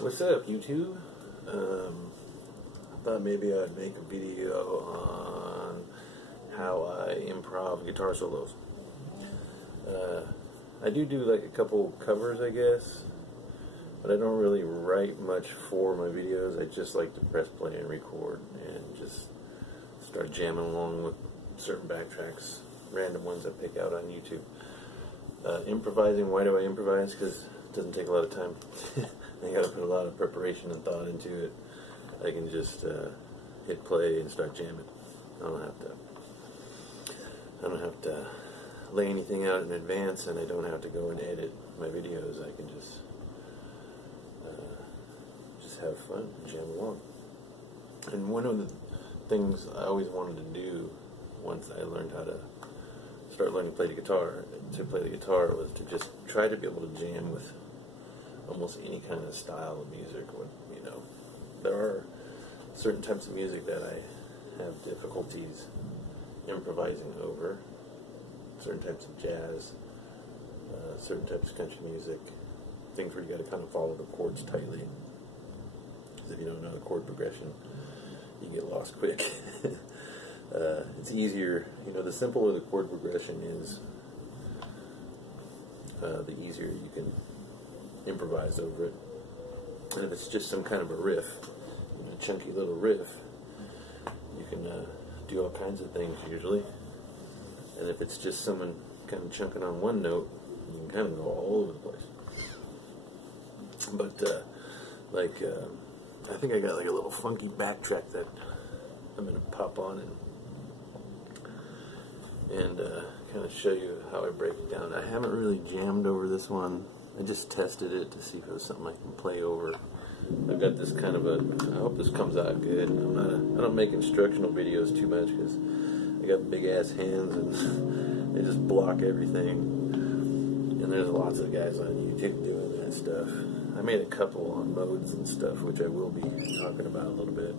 What's up, YouTube? I thought maybe I'd make a video on how I improv guitar solos. I do like a couple covers, I guess, but I don't really write much for my videos. I just like to press play and record and just start jamming along with certain backtracks, random ones I pick out on YouTube. Improvising, why do I improvise? Because it doesn't take a lot of time. I gotta put a lot of preparation and thought into it. I can just hit play and start jamming. I don't have to lay anything out in advance, and I don't have to go and edit my videos. I can just have fun and jam along. And one of the things I always wanted to do once I learned how to start learning to play the guitar was to just try to be able to jam with almost any kind of style of music. You know, there are certain types of music that I have difficulties improvising over. Certain types of jazz, certain types of country music, things where you got to kind of follow the chords tightly. Because if you don't know the chord progression, you get lost quick. It's easier, you know, the simpler the chord progression is, the easier you can improvise over it. And if it's just some kind of a riff, you know, chunky little riff, you can do all kinds of things usually. And if it's just someone kind of chunking on one note, you can kind of go all over the place. But I think I got like a little funky backtrack that I'm going to pop on and kind of show you how I break it down. I haven't really jammed over this one. I just tested it to see if it was something I can play over. I've got this kind of I hope this comes out good. I don't make instructional videos too much because I got big ass hands and they just block everything. And there's lots of guys on YouTube doing that stuff. I made a couple on modes and stuff, which I will be talking about a little bit.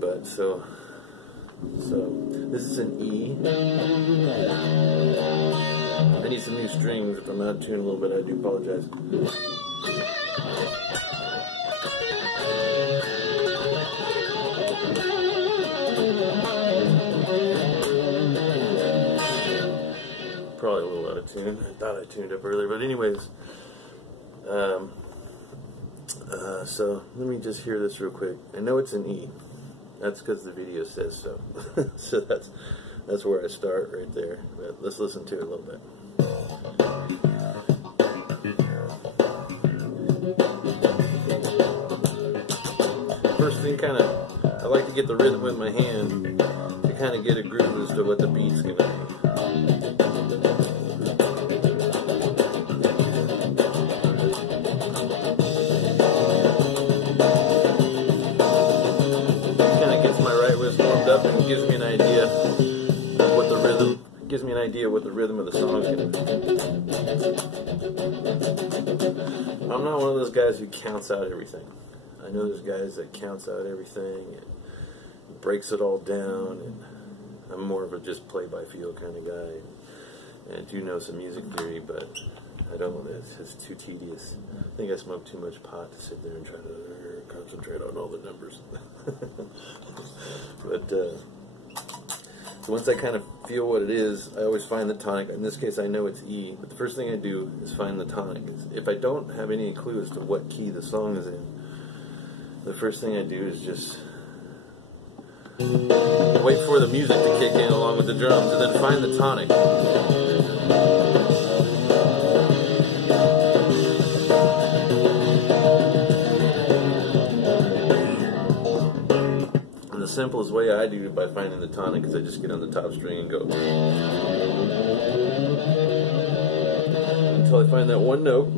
But so this is an E. I need some new strings. If I'm out of tune a little bit, I do apologize. Probably a little out of tune. I thought I tuned up earlier, but anyways, so let me just hear this real quick. I know it's an E. That's because the video says so. So that's where I start right there. But let's listen to it a little bit. First thing, I like to get the rhythm with my hand to kind of get a groove as to what the beat's gonna be. Up and gives me an idea of what the rhythm of the song is going to be. I'm not one of those guys who counts out everything. I know there's guys that counts out everything and breaks it all down, and I'm more of a just play by feel kind of guy. And I do know some music theory, but I don't. It's too tedious. I think I smoke too much pot to sit there and try to concentrate on all the numbers. But so once I kind of feel what it is, I always find the tonic. In this case, I know it's E, but the first thing I do is find the tonic. If I don't have any clue as to what key the song is in, the first thing I do is just wait for the music to kick in along with the drums, and then find the tonic. The simplest way I do it by finding the tonic is I just get on the top string and go until I find that one note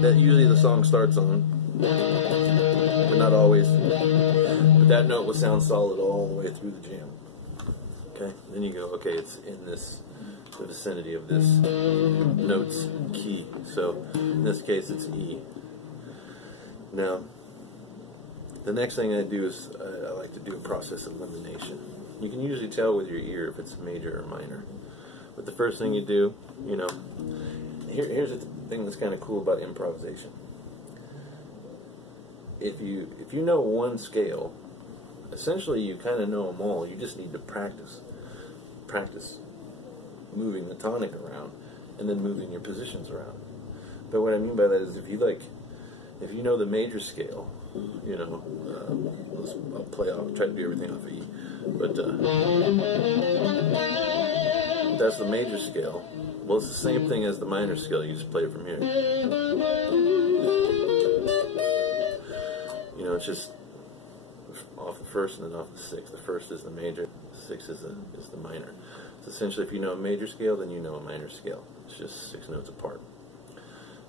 that usually the song starts on, but not always. But that note will sound solid all the way through the jam. Okay, then you go, okay, it's in the vicinity of this note's key. So in this case, it's E. Now, the next thing I do is I like to do a process of elimination. You can usually tell with your ear if it's major or minor. But the first thing you do, you know, here's thing that's kind of cool about improvisation. If you know one scale, essentially you kind of know them all. You just need to practice moving the tonic around and then moving your positions around. But what I mean by that is if you know the major scale, you know, I'll try to do everything off of E, but that's the major scale. Well, it's the same thing as the minor scale. You just play it from here. You know, it's just off the first and then off the sixth. The first is the major, the sixth is the minor. So essentially, if you know a major scale, then you know a minor scale. It's just 6 notes apart.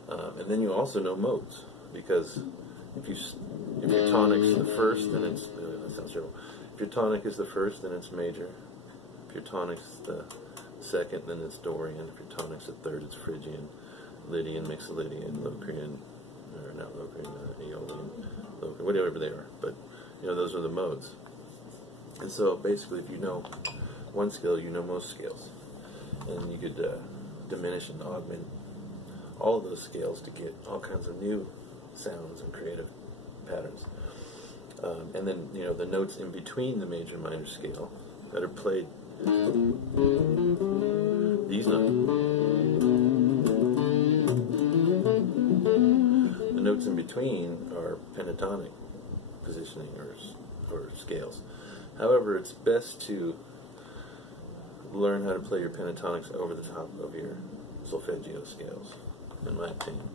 And then you also know modes, because if your tonic's the first, then it's that sounds terrible. If your tonic is the first, then it's major. If your tonic's the second, then it's Dorian. If your tonic's the third, it's Phrygian, Lydian, Mixolydian, Locrian, or not Locrian, Aeolian, Locrian, whatever they are. But you know, those are the modes. And so basically, if you know one scale, you know most scales, and you could diminish and augment all of those scales to get all kinds of new sounds and creative patterns. And then, you know, the notes in between the major and minor scale that are played, these notes, the notes in between are pentatonic positioning or scales. However, it's best to learn how to play your pentatonics over the top of your solfeggio scales, in my opinion.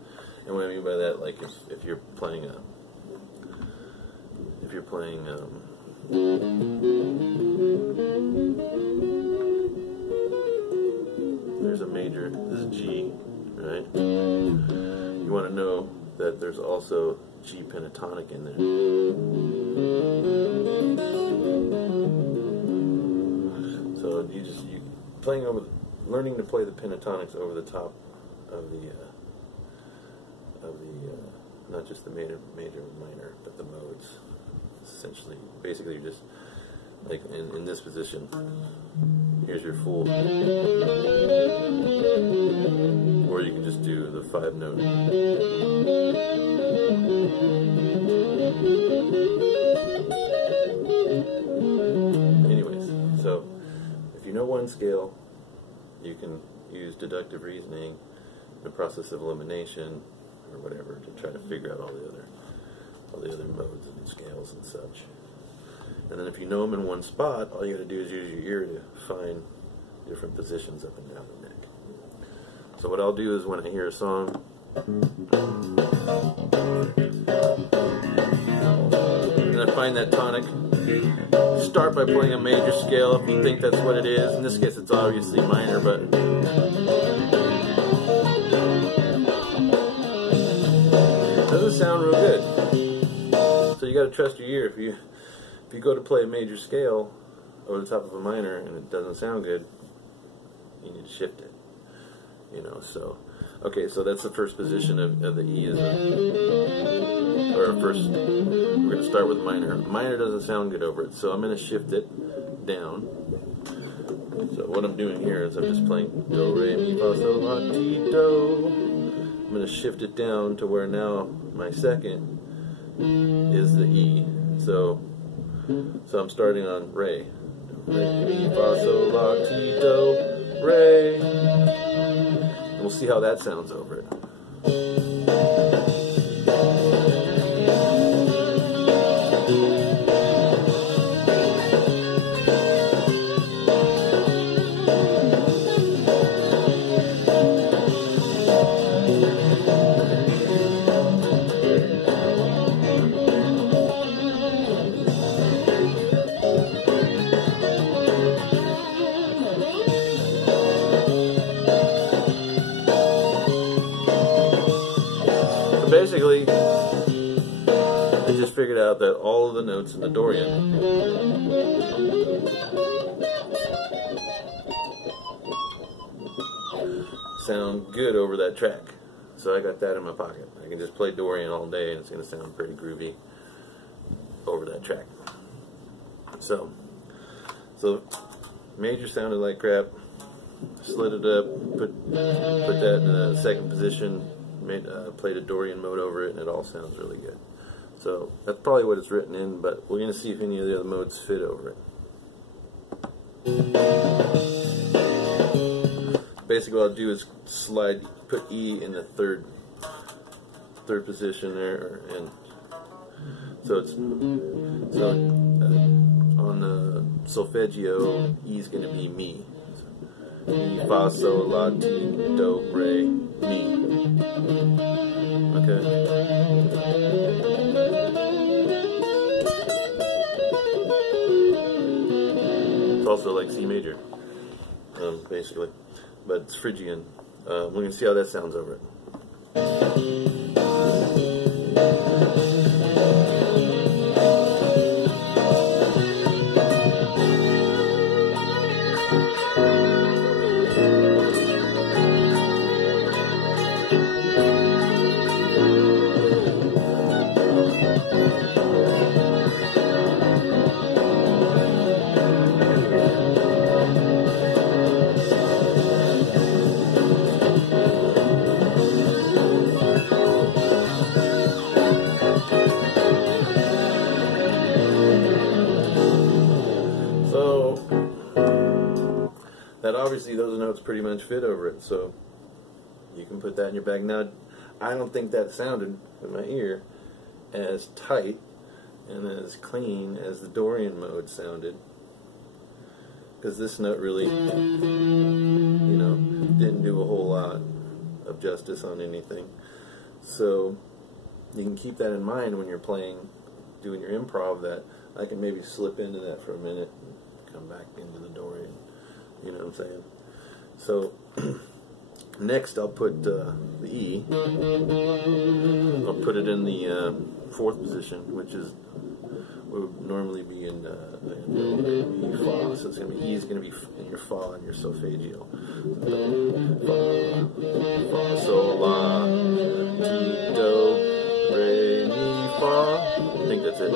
And what I mean by that, like if you're playing there's a major, this is G, right? You want to know that there's also G pentatonic in there. So learning to play the pentatonics over the top of the not just the major and minor, but the modes. Essentially, basically, you're just like in this position. Here's your full, or you can just do the 5-note. Anyways, so if you know one scale, you can use deductive reasoning, the process of elimination, or whatever, to try to figure out all the other modes and scales and such. And then if you know them in one spot, all you got to do is use your ear to find different positions up and down the neck. So what I'll do is when I hear a song, and I find that tonic, start by playing a major scale if you think that's what it is. In this case, it's obviously minor, but it doesn't sound real good. So you got to trust your ear. If you go to play a major scale over the top of a minor and it doesn't sound good, you need to shift it. You know, so okay, so that's the first position of the E first. We're going to start with minor. Minor doesn't sound good over it, so I'm going to shift it down. So what I'm doing here is I'm just playing Do, Re, Mi, Fa, Sol, La, Ti, Do. I'm going to shift it down to where now my second is the E. So I'm starting on Re. Re, Mi, Fa, Sol, La, Ti, Do, Re. And we'll see how that sounds over it. Basically, I just figured out that all of the notes in the Dorian sound good over that track. So I got that in my pocket. I can just play Dorian all day and it's going to sound pretty groovy over that track. So major sounded like crap. Slid it up, put that in the second position. played a Dorian mode over it, and it all sounds really good. So that's probably what it's written in, but we're going to see if any of the other modes fit over it. Basically what I'll do is put E in the third position there, and so it's on the solfeggio, E is going to be mi. Mi, fa, sol, la, ti, do, re, mi. Okay. It's also like C major, basically, but it's Phrygian. We're going to see how that sounds over it. That obviously those notes pretty much fit over it, so you can put that in your bag. Now, I don't think that sounded with my ear as tight and as clean as the Dorian mode sounded, because this note really, didn't do a whole lot of justice on anything. So you can keep that in mind when you're doing your improv, that I can maybe slip into that for a minute and come back into the Dorian. You know what I'm saying? So next I'll put the E. I'll put it in the fourth position, which would normally be in E, fa. So it's going to be E is going to be in your fa and your solfeggio. Fa, sol, la, ti, do, re, mi, fa. I think that's it.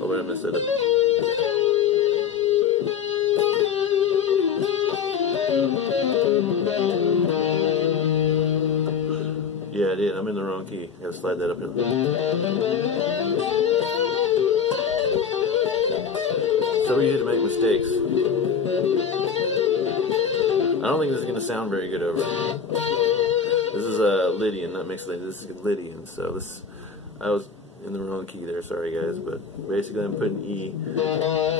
Oh, wait, I messed it up. Yeah, I did. I'm in the wrong key. I gotta slide that up here. So easy to make mistakes. I don't think this is gonna sound very good over it. This is Lydian, not mixed Lydian. This is Lydian. So I was in the wrong key there. Sorry, guys. But basically, I'm putting E,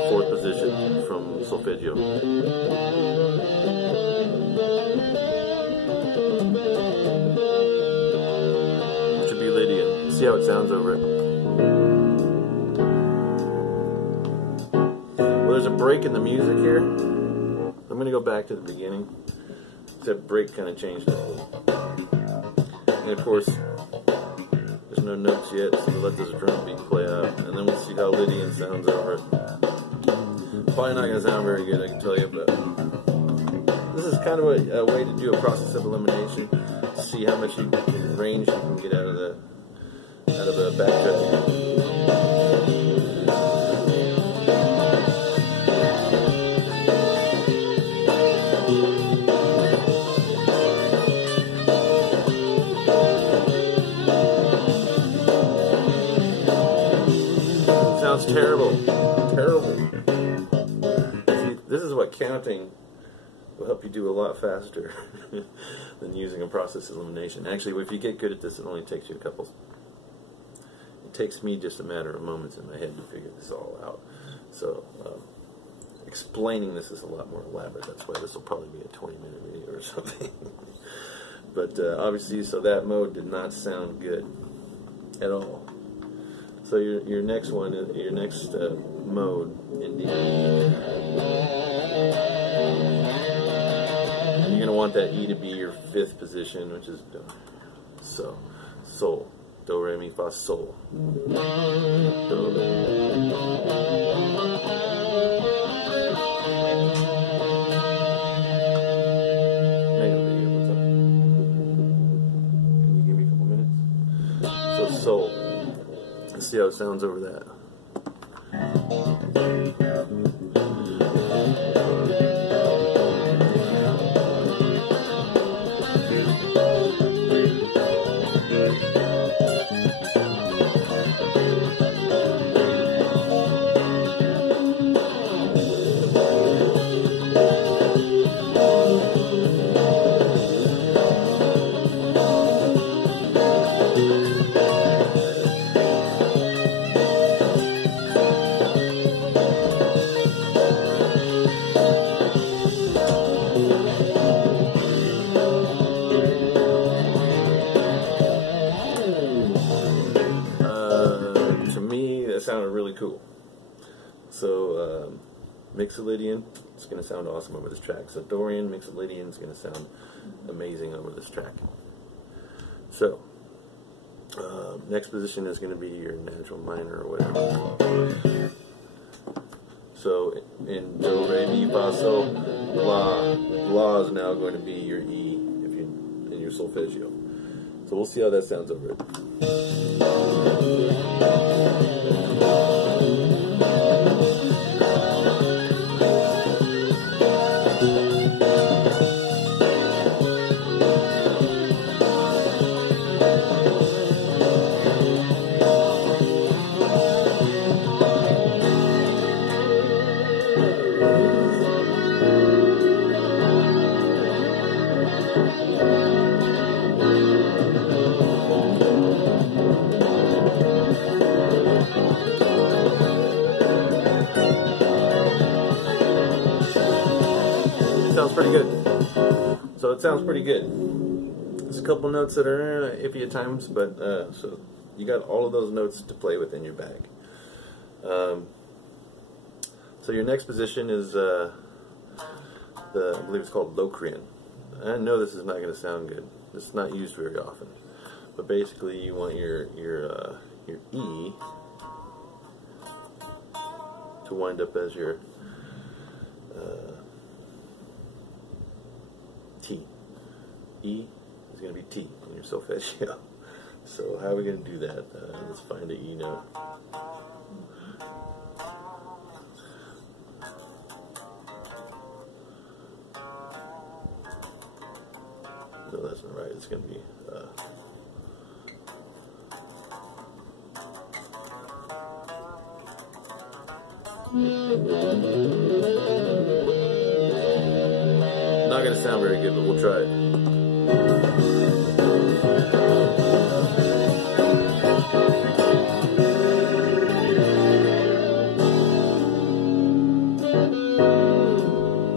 fourth position from solfeggio. It should be Lydian. See how it sounds over it. Well, there's a break in the music here. I'm going to go back to the beginning. That break kind of changed it. And of course, there's no notes yet, so we'll let this drum beat play out, and then we'll see how Lydian sounds over it. Probably not going to sound very good, I can tell you, but this is kind of a way to do a process of elimination, to see how much range you can get out of the backtrack. Sounds terrible. Terrible. See, this is what counting will help you do a lot faster than using a process elimination. Actually, if you get good at this, it only takes you a couple. It takes me just a matter of moments in my head to figure this all out. So, explaining this is a lot more elaborate. That's why this will probably be a 20-minute video or something. But obviously, so that mode did not sound good at all. So your next one, your next mode in D, you're gonna want that E to be your fifth position, which is so sol, do re mi fa sol, do re. soul. Let's see how it sounds over that. Sounded really cool. So Mixolydian, it's going to sound awesome over this track. So Dorian, Mixolydian is going to sound amazing over this track. So next position is going to be your natural minor or whatever. So in Do, Re, Mi, Fa, Sol, La, La is now going to be your E if you in your solfeggio. So we'll see how that sounds over it. Sounds pretty good. So it sounds pretty good. There's a couple notes that are iffy at times, but so you got all of those notes to play with in your bag. So your next position is I believe it's called Locrian. I know this is not going to sound good. It's not used very often, but basically you want your E to wind up as your T. E is going to be T in your solfeggio. So how are we going to do that? Let's find the E note. No, that's not right. It's going to be not going to sound very good, but we'll try it.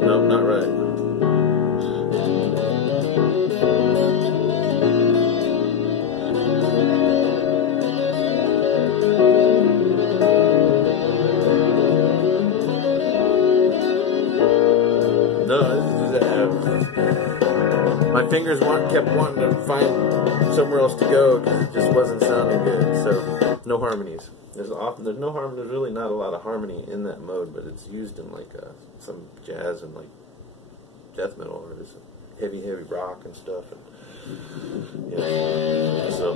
Nope, not right. My fingers kept wanting to find somewhere else to go because it just wasn't sounding good. So no harmonies. There's no harmony. There's really not a lot of harmony in that mode, but it's used in like some jazz and like death metal artists, heavy rock and stuff. And yeah, so.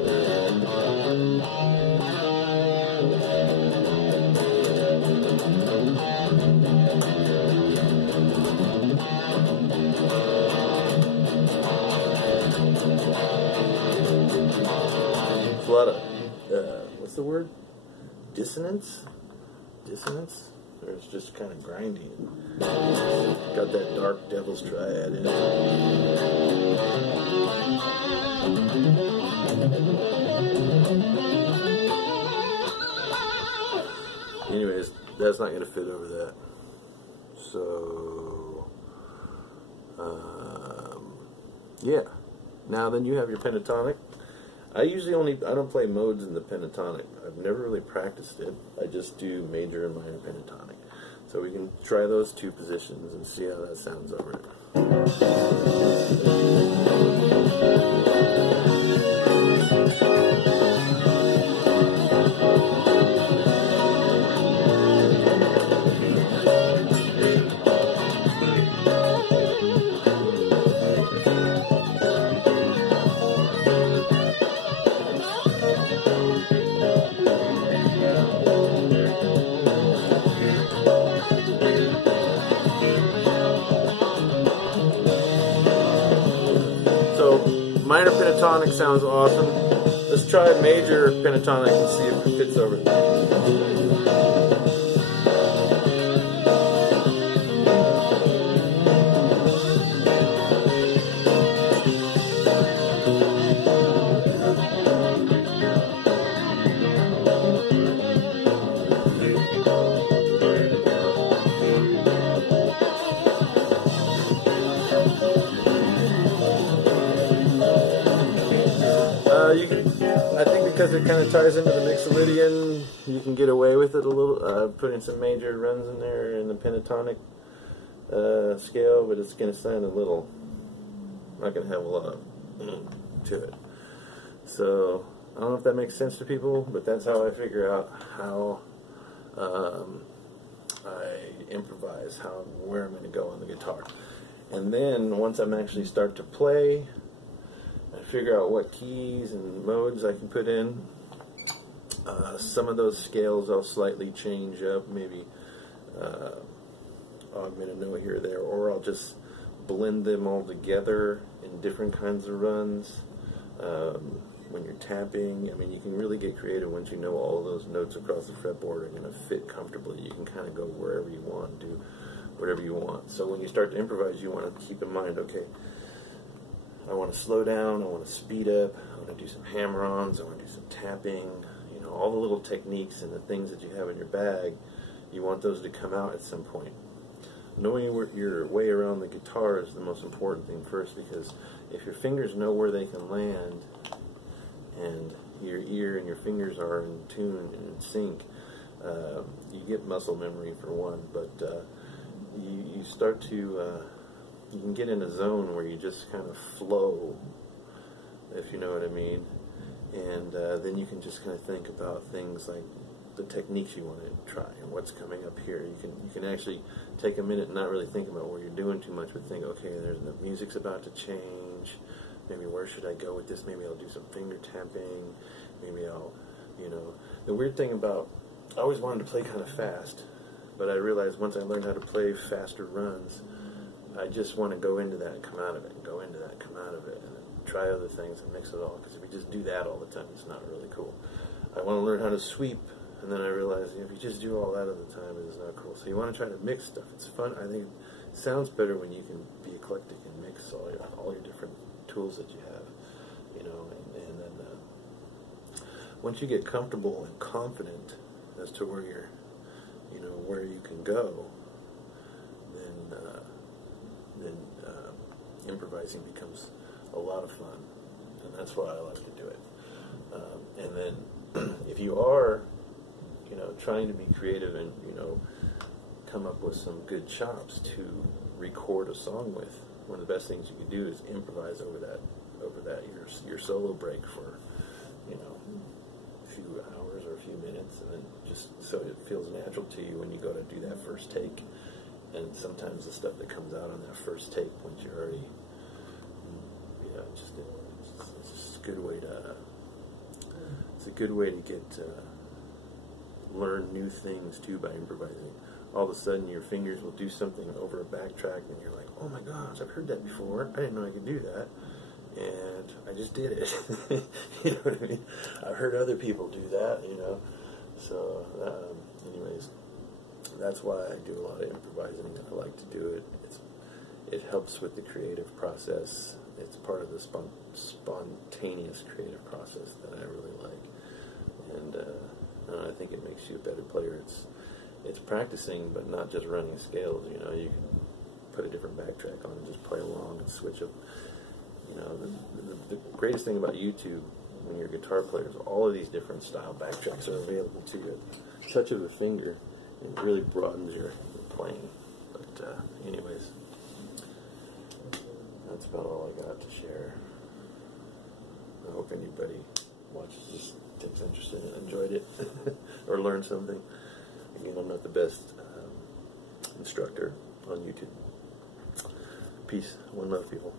A lot of what's the word? Dissonance. Or it's just kind of grindy. Got that dark devil's triad in it. Anyways, that's not going to fit over that. So yeah. Now then, you have your pentatonic. I don't play modes in the pentatonic. I've never really practiced it. I just do major and minor pentatonic. So we can try those two positions and see how that sounds over it. minor pentatonic sounds awesome. Let's try a major pentatonic and see if it fits over. I think because it kind of ties into the Mixolydian, you can get away with it a little, putting some major runs in there in the pentatonic scale, but it's going to sound a little, not going to have a lot of to it. So, I don't know if that makes sense to people, but that's how I figure out how I improvise, where I'm going to go on the guitar. And then, once I'm actually start to play, I figure out what keys and modes I can put in. Some of those scales I'll slightly change up, maybe augment a note here or there, or I'll just blend them all together in different kinds of runs. When you're tapping, I mean, you can really get creative once you know all of those notes across the fretboard are going to fit comfortably. You can kind of go wherever you want, do whatever you want. So when you start to improvise, you want to keep in mind, okay, I want to slow down, I want to speed up, I want to do some hammer-ons, I want to do some tapping, you know, all the little techniques and the things that you have in your bag, you want those to come out at some point. Knowing your way around the guitar is the most important thing first, because if your fingers know where they can land, and your ear and your fingers are in tune and in sync, you get muscle memory for one, but you start to you can get in a zone where you just kind of flow, if you know what I mean, and then you can just kind of think about things like the techniques you want to try and what's coming up here. You can actually take a minute and not really think about what you're doing too much, but think, okay, the music's about to change. Maybe where should I go with this? Maybe I'll do some finger tapping. Maybe I'll, you know. The weird thing about, I always wanted to play kind of fast, but I realized once I learned how to play faster runs, I just want to go into that and come out of it, and go into that and come out of it, and then try other things and mix it all, because if you just do that all the time, it's not really cool. I want to learn how to sweep, and then I realized, you know, if you just do all that all the time, it's not cool. So you want to try to mix stuff. It's fun. I think it sounds better when you can be eclectic and mix all your different tools that you have, you know, and then once you get comfortable and confident as to where you're, you know, where you can go, then improvising becomes a lot of fun, and that's why I like to do it. And then if you are, you know, trying to be creative and, you know, come up with some good chops to record a song with, one of the best things you can do is improvise over that your solo break for, you know, a few hours or a few minutes, and then just so it feels natural to you when you go to do that first take. And sometimes the stuff that comes out on that first take, once you're already, yeah, it's just a good way to, it's a good way to get, learn new things too by improvising. All of a sudden your fingers will do something over a backtrack and you're like, oh my gosh, I've heard that before, I didn't know I could do that, and I just did it. You know what I mean? I've heard other people do that, you know. So, anyways, that's why I do a lot of improvising. I like to do it. It helps with the creative process. It's part of the spontaneous creative process that I really like, and I think it makes you a better player. It's practicing, but not just running scales. You know, you can put a different backtrack on and just play along and switch up. You know, the greatest thing about YouTube when you're a guitar player is all of these different style backtracks are available to you. Touch of the finger, it really broadens your playing. But anyways, that's about all I got to share. I hope anybody watches this, takes interest in it, enjoyed it, or learned something. Again, I'm not the best instructor on YouTube. Peace. One love, people.